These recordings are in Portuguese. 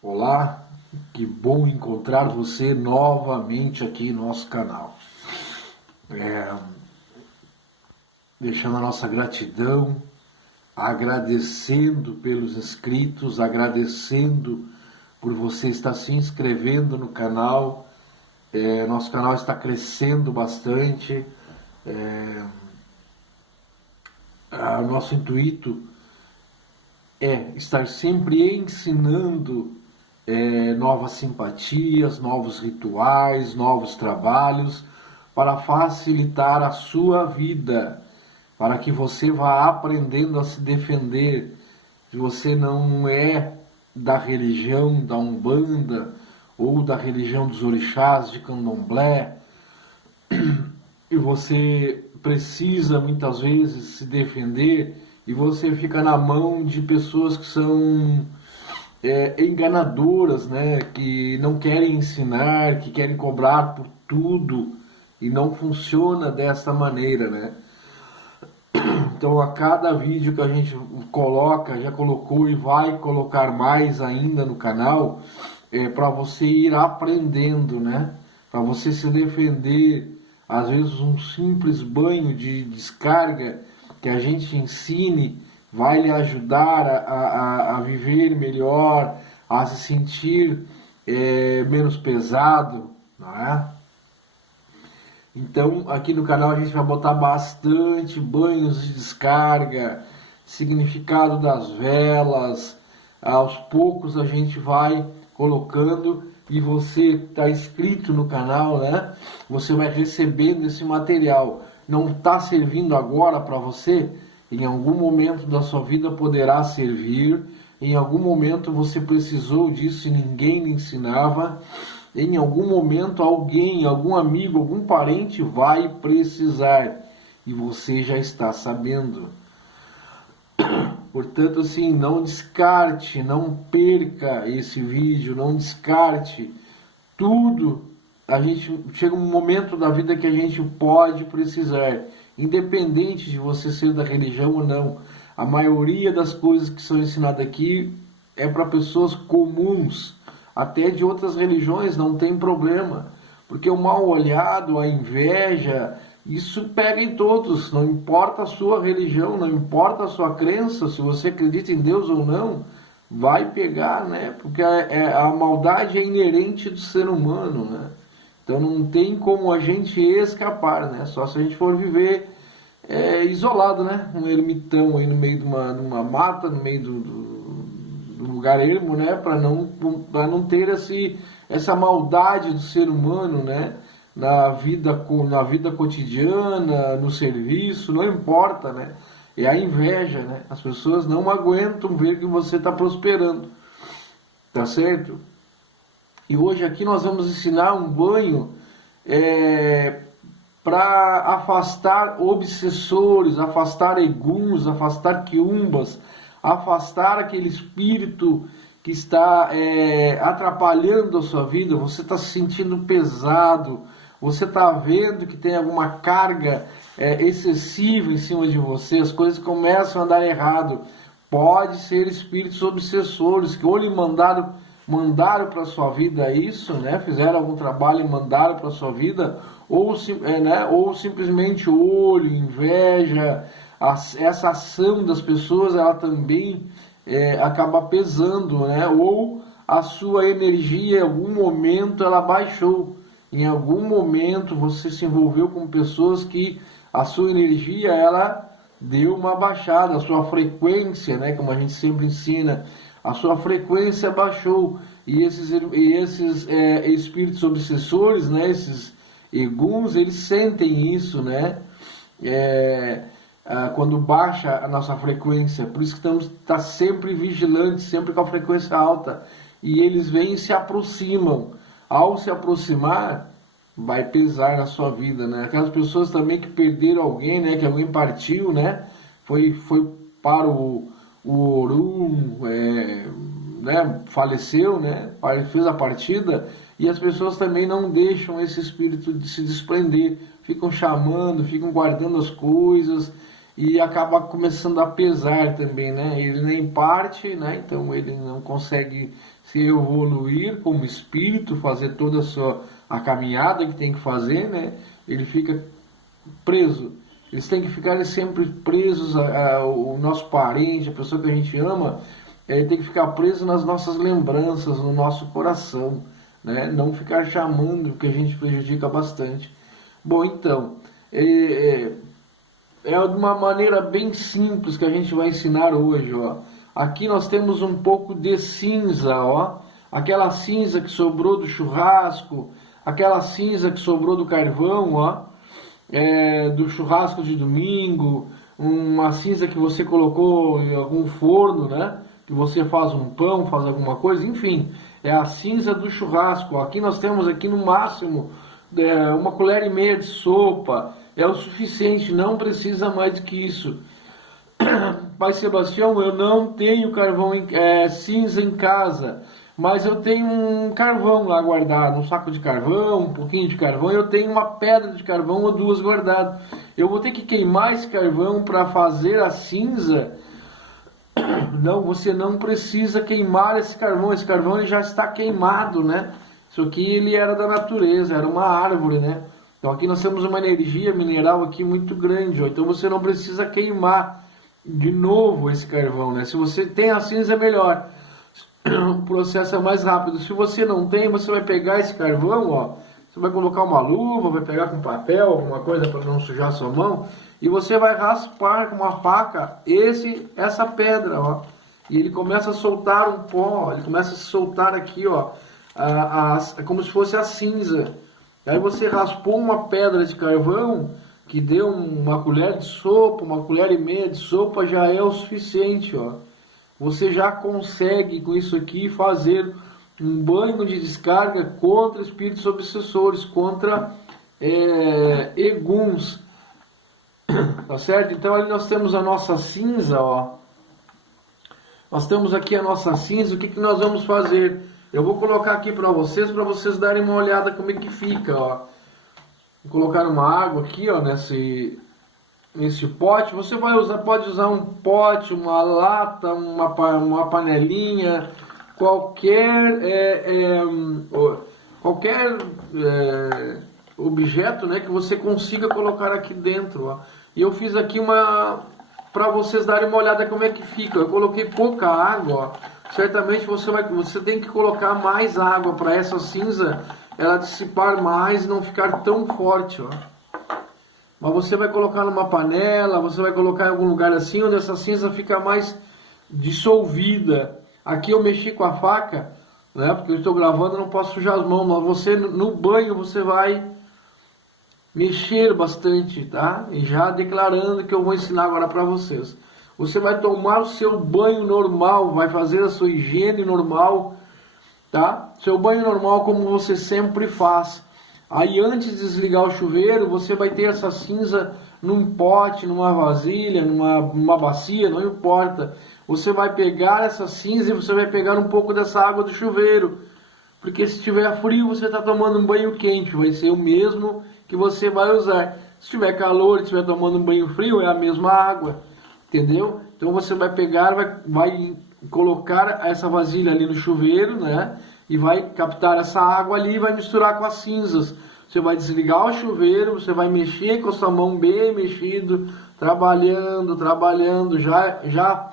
Olá, que bom encontrar você novamente aqui no nosso canal. Deixando a nossa gratidão, agradecendo pelos inscritos, agradecendo por você estar se inscrevendo no canal. Nosso canal está crescendo bastante. Nosso intuito é estar sempre ensinando novas simpatias, novos rituais, novos trabalhos para facilitar a sua vida, para que você vá aprendendo a se defender. Se você não é da religião da Umbanda ou da religião dos orixás de Candomblé, e você precisa muitas vezes se defender e você fica na mão de pessoas que são enganadoras, né? Que não querem ensinar, que querem cobrar por tudo, e não funciona dessa maneira, né? Então, a cada vídeo que a gente coloca, já colocou e vai colocar mais ainda no canal, para você ir aprendendo, né? Para você se defender. Às vezes um simples banho de descarga que a gente ensine vai lhe ajudar a viver melhor, a se sentir menos pesado, não é? Então, aqui no canal a gente vai botar bastante banhos de descarga, significado das velas. Aos poucos a gente vai colocando, e você está inscrito no canal, né? Você vai recebendo esse material. Não está servindo agora para você? Em algum momento da sua vida poderá servir. Em algum momento você precisou disso e ninguém lhe ensinava. Em algum momento alguém, algum amigo, algum parente vai precisar e você já está sabendo. Portanto, assim, não descarte, não perca esse vídeo, não descarte tudo. A gente chega um momento da vida que a gente pode precisar, independente de você ser da religião ou não. A maioria das coisas que são ensinadas aqui é para pessoas comuns. Até de outras religiões não tem problema, porque o mal olhado, a inveja, isso pega em todos, não importa a sua religião, não importa a sua crença, se você acredita em Deus ou não, vai pegar, né? Porque a maldade é inerente do ser humano, né? Então não tem como a gente escapar, né? Só se a gente for viver isolado, né? Um ermitão aí no meio de uma mata, no meio do lugar ermo, né? Para não ter essa maldade do ser humano, né? Na vida cotidiana, no serviço, não importa, né? É a inveja, né? As pessoas não aguentam ver que você está prosperando, tá certo? E hoje aqui nós vamos ensinar um banho para afastar obsessores, afastar eguns, afastar quiumbas, afastar aquele espírito que está atrapalhando a sua vida. Você está se sentindo pesado, você está vendo que tem alguma carga excessiva em cima de você, as coisas começam a dar errado. Pode ser espíritos obsessores que ou lhe mandaram para a sua vida isso, né? Fizeram algum trabalho e mandaram para a sua vida, ou simplesmente olho, inveja. Essa ação das pessoas, ela também acaba pesando, né? Ou a sua energia em algum momento ela baixou. Em algum momento você se envolveu com pessoas que a sua energia ela deu uma baixada, a sua frequência, né? Como a gente sempre ensina, a sua frequência baixou. E esses espíritos obsessores, né? Esses eguns, eles sentem isso, né? Quando baixa a nossa frequência. Por isso que estamos tá sempre vigilantes, sempre com a frequência alta. E eles vêm e se aproximam. Ao se aproximar, vai pesar na sua vida, né? Aquelas pessoas também que perderam alguém, né? Que alguém partiu, né? Foi para o Orum, né? Faleceu, né? Fez a partida. E as pessoas também não deixam esse espírito de se desprender. Ficam chamando, ficam guardando as coisas. e acaba começando a pesar também, né? Ele nem parte, né? Então ele não consegue se evoluir como espírito, fazer toda a caminhada que tem que fazer, né? Ele fica preso. Eles têm que ficar sempre presos, o nosso parente, a pessoa que a gente ama, tem que ficar preso nas nossas lembranças, no nosso coração, né? Não ficar chamando, porque a gente prejudica bastante. Bom, então, é de uma maneira bem simples que a gente vai ensinar hoje, ó. Aqui nós temos um pouco de cinza, ó. Aquela cinza que sobrou do churrasco, aquela cinza que sobrou do carvão, ó. Do churrasco de domingo, uma cinza que você colocou em algum forno, né? Que você faz um pão, faz alguma coisa, enfim. É a cinza do churrasco. Aqui nós temos aqui no máximo 1,5 colher de sopa. É o suficiente, não precisa mais do que isso. Pai Sebastião, eu não tenho carvão cinza em casa, mas eu tenho um carvão lá guardado, um saco de carvão, um pouquinho de carvão, eu tenho uma pedra de carvão ou duas guardadas. Eu vou ter que queimar esse carvão para fazer a cinza? Não, você não precisa queimar esse carvão ele já está queimado, né? Isso aqui ele era da natureza, era uma árvore, né? Então aqui nós temos uma energia mineral aqui muito grande, ó. Então você não precisa queimar de novo esse carvão, né? Se você tem a cinza é melhor, o processo é mais rápido. Se você não tem, você vai pegar esse carvão, ó, você vai colocar uma luva, vai pegar com papel, alguma coisa para não sujar sua mão, e você vai raspar com uma faca essa pedra, ó, e ele começa a soltar um pó, ele começa a se soltar aqui, ó, como se fosse a cinza. Aí você raspou uma pedra de carvão que deu 1 colher de sopa, 1,5 colher de sopa, já é o suficiente, ó. Você já consegue com isso aqui fazer um banho de descarga contra espíritos obsessores, contra eguns, tá certo? Então ali nós temos a nossa cinza, ó. Nós temos aqui a nossa cinza. O que que nós vamos fazer? Eu vou colocar aqui para vocês darem uma olhada como é que fica, ó. Vou colocar uma água aqui, ó, nesse pote. Você pode usar um pote, uma lata, uma panelinha, qualquer objeto, né, que você consiga colocar aqui dentro, ó. E eu fiz aqui para vocês darem uma olhada como é que fica. Eu coloquei pouca água, ó. Certamente você tem que colocar mais água para essa cinza ela dissipar mais e não ficar tão forte, ó. Mas você vai colocar numa panela, você vai colocar em algum lugar assim, onde essa cinza fica mais dissolvida. Aqui eu mexi com a faca, né, porque eu estou gravando, não posso sujar as mãos, mas você no banho você vai mexer bastante, tá? E já declarando que eu vou ensinar agora para vocês. Você vai tomar o seu banho normal, vai fazer a sua higiene normal, tá? Seu banho normal como você sempre faz. Aí antes de desligar o chuveiro, você vai ter essa cinza num pote, numa vasilha, numa bacia, não importa. Você vai pegar essa cinza e você vai pegar um pouco dessa água do chuveiro. Porque se tiver frio, você está tomando um banho quente, vai ser o mesmo que você vai usar. Se tiver calor e estiver tomando um banho frio, é a mesma água. Entendeu? Então você vai pegar, vai colocar essa vasilha ali no chuveiro, né? E vai captar essa água ali e vai misturar com as cinzas. Você vai desligar o chuveiro, você vai mexer com a sua mão bem mexido, trabalhando, já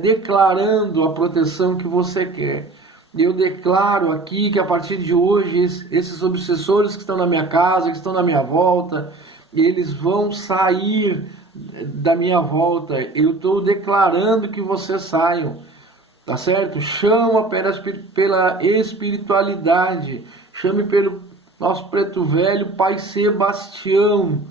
declarando a proteção que você quer. Eu declaro aqui que a partir de hoje, esses obsessores que estão na minha casa, que estão na minha volta, eles vão sair da minha volta. Eu estou declarando que vocês saiam, tá certo? Chama pela espiritualidade, chame pelo nosso preto velho Pai Sebastião.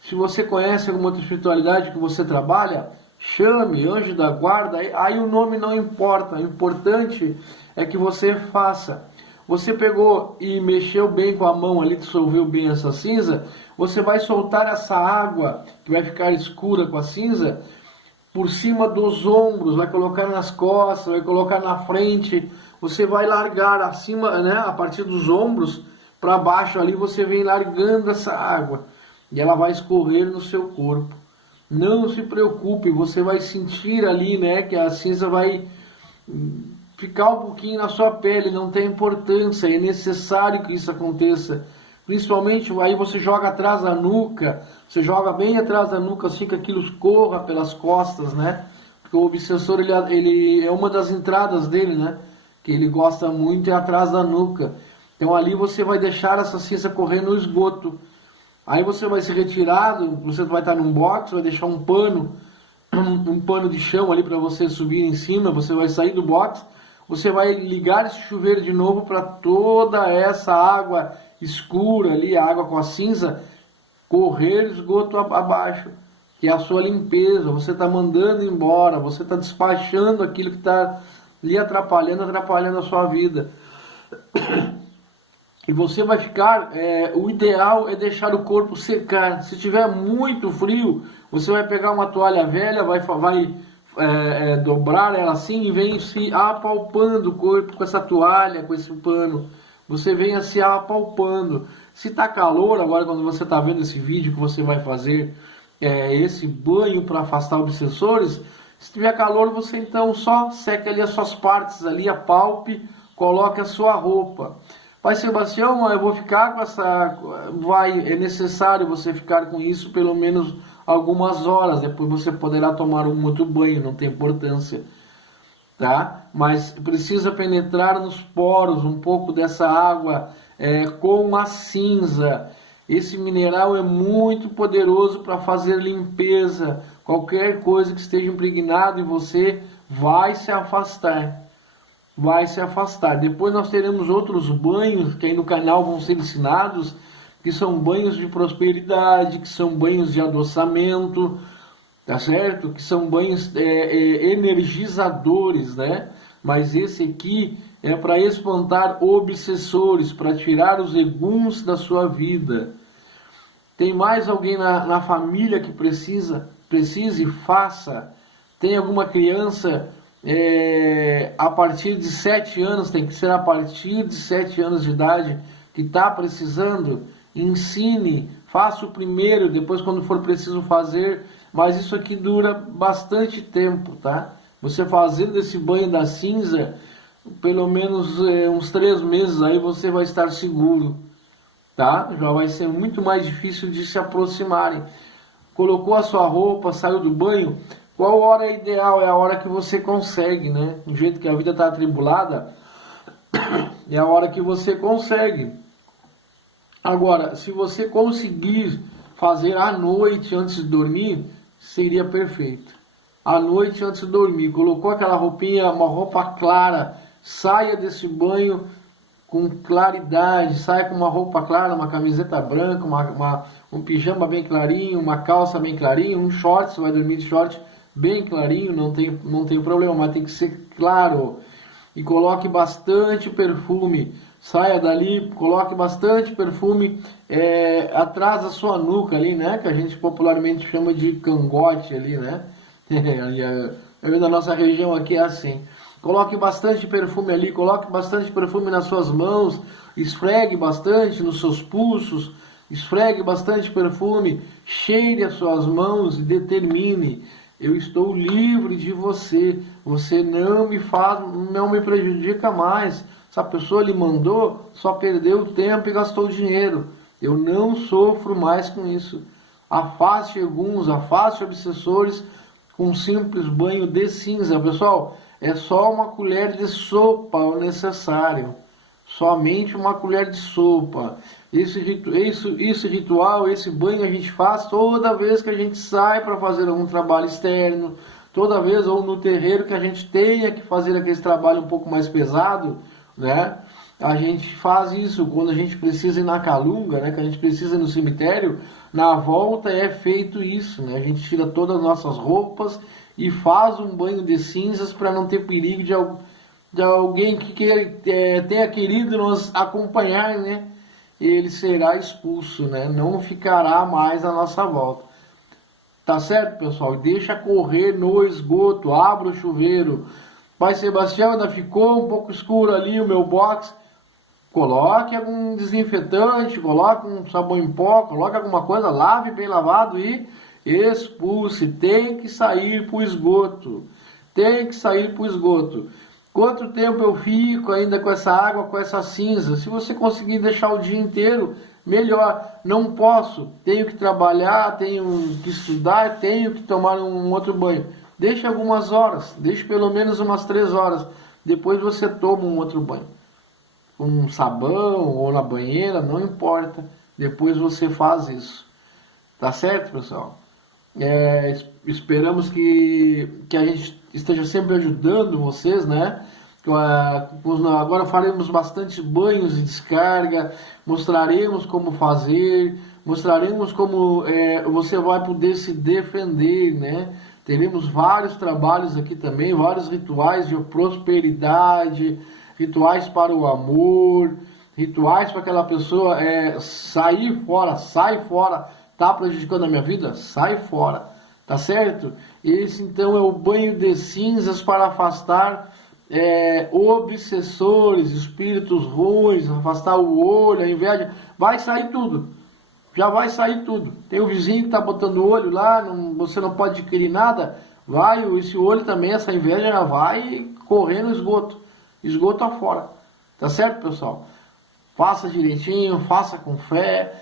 Se você conhece alguma outra espiritualidade que você trabalha, chame, anjo da guarda. Aí o nome não importa, o importante é que você faça. Você pegou e mexeu bem com a mão ali, dissolveu bem essa cinza, você vai soltar essa água que vai ficar escura com a cinza por cima dos ombros, vai colocar nas costas, vai colocar na frente, você vai largar acima, né, a partir dos ombros para baixo ali, você vem largando essa água e ela vai escorrer no seu corpo. Não se preocupe, você vai sentir ali, né, que a cinza vai ficar um pouquinho na sua pele, não tem importância, é necessário que isso aconteça. Principalmente aí você joga atrás da nuca, você joga bem atrás da nuca, assim que aquilo escorra pelas costas, né? Porque o obsessor, ele é uma das entradas dele, né? Que ele gosta muito é atrás da nuca. Então ali você vai deixar essa cinza correr no esgoto. Aí você vai se retirar, você vai estar num box, vai deixar um pano de chão ali para você subir em cima, você vai sair do box, você vai ligar esse chuveiro de novo para toda essa água escura ali, a água com a cinza, correr esgoto abaixo, que é a sua limpeza. Você está mandando embora, você está despachando aquilo que está lhe atrapalhando a sua vida. E você vai ficar, o ideal é deixar o corpo secar. Se tiver muito frio, você vai pegar uma toalha velha, vai dobrar ela assim e vem se apalpando o corpo com essa toalha, com esse pano. Você venha se apalpando. Se está calor, agora quando você está vendo esse vídeo que você vai fazer esse banho para afastar obsessores, se tiver calor, você então só seca ali as suas partes, ali apalpe, coloque a sua roupa. Pai Sebastião, eu vou ficar com essa... é necessário você ficar com isso pelo menos algumas horas, depois você poderá tomar um outro banho, não tem importância, tá? Mas precisa penetrar nos poros um pouco dessa água com a cinza. Esse mineral é muito poderoso para fazer limpeza. Qualquer coisa que esteja impregnada em você vai se afastar. Vai se afastar. Depois nós teremos outros banhos que aí no canal vão ser ensinados, que são banhos de prosperidade, que são banhos de adoçamento, tá certo? Que são banhos energizadores, né? Mas esse aqui é para espantar obsessores, para tirar os eguns da sua vida. Tem mais alguém na família que precise, faça. Tem alguma criança a partir de 7 anos, tem que ser a partir de 7 anos de idade, que está precisando, ensine, faça o primeiro, depois quando for preciso fazer, mas isso aqui dura bastante tempo, tá? Você fazendo esse banho da cinza, pelo menos uns 3 meses aí você vai estar seguro, tá? Já vai ser muito mais difícil de se aproximarem. Colocou a sua roupa, saiu do banho, qual hora é ideal? É a hora que você consegue, né? Do jeito que a vida está atribulada, é a hora que você consegue. Agora, se você conseguir fazer à noite antes de dormir, seria perfeito. À noite antes de dormir, colocou aquela roupinha, uma roupa clara, saia desse banho com claridade, saia com uma roupa clara, uma camiseta branca, um pijama bem clarinho, uma calça bem clarinho, um short, você vai dormir de short bem clarinho, não tem problema, mas tem que ser claro. E coloque bastante perfume. Saia dali, coloque bastante perfume atrás da sua nuca ali, né? Que a gente popularmente chama de cangote ali, né? Da nossa região aqui é assim. Coloque bastante perfume ali, coloque bastante perfume nas suas mãos, esfregue bastante nos seus pulsos, esfregue bastante perfume, cheire as suas mãos e determine: eu estou livre de você, você não me prejudica mais. Essa pessoa lhe mandou, só perdeu tempo e gastou dinheiro. Eu não sofro mais com isso. Afaste eguns, afaste obsessores com um simples banho de cinza. Pessoal, é só uma colher de sopa o necessário. Somente uma colher de sopa. Esse ritual, esse banho a gente faz toda vez que a gente sai para fazer algum trabalho externo, toda vez ou no terreiro que a gente tenha que fazer aquele trabalho um pouco mais pesado, né? A gente faz isso quando a gente precisa ir na calunga, né? Que a gente precisa ir no cemitério, na volta é feito isso, né? A gente tira todas as nossas roupas e faz um banho de cinzas para não ter perigo de alguém que tenha querido nos acompanhar, né? Ele será expulso, né? Não ficará mais à nossa volta. Tá certo, pessoal? Deixa correr no esgoto, abra o chuveiro. Pai Sebastião, ainda ficou um pouco escuro ali o meu box. Coloque algum desinfetante, coloque um sabão em pó, coloque alguma coisa, lave bem lavado e expulse, tem que sair para o esgoto, tem que sair para o esgoto. Quanto tempo eu fico ainda com essa água, com essa cinza? Se você conseguir deixar o dia inteiro, melhor. Não posso, tenho que trabalhar, tenho que estudar, tenho que tomar um outro banho. Deixe algumas horas, deixe pelo menos umas 3 horas. Depois você toma um outro banho. Um sabão ou na banheira, não importa. Depois você faz isso. Tá certo, pessoal? Esperamos que a gente esteja sempre ajudando vocês, né? Agora faremos bastante banhos de descarga, mostraremos como fazer, mostraremos como você vai poder se defender, né? Teremos vários trabalhos aqui também, vários rituais de prosperidade, rituais para o amor, rituais para aquela pessoa sair fora, sai fora, tá prejudicando a minha vida? Sai fora, tá certo? Esse então é o banho de cinzas para afastar obsessores, espíritos ruins, afastar o olho, a inveja, vai sair tudo. Já vai sair tudo. Tem o vizinho que está botando o olho lá, você não pode adquirir nada, esse olho também, essa inveja já vai correr no esgoto, esgoto afora. Tá certo, pessoal? Faça direitinho, faça com fé,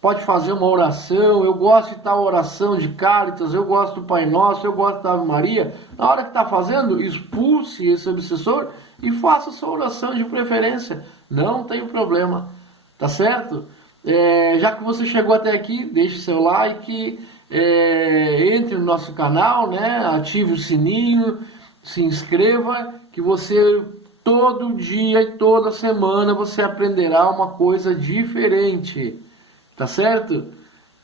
pode fazer uma oração. Eu gosto de tal oração de Cáritas, eu gosto do Pai Nosso, eu gosto da Ave Maria. Na hora que está fazendo, expulse esse obsessor e faça sua oração de preferência. Não tem problema, tá certo? Já que você chegou até aqui, deixe seu like, entre no nosso canal, né? Ative o sininho, se inscreva, que você todo dia e toda semana você aprenderá uma coisa diferente, tá certo?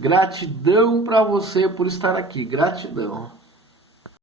Gratidão para você por estar aqui, gratidão.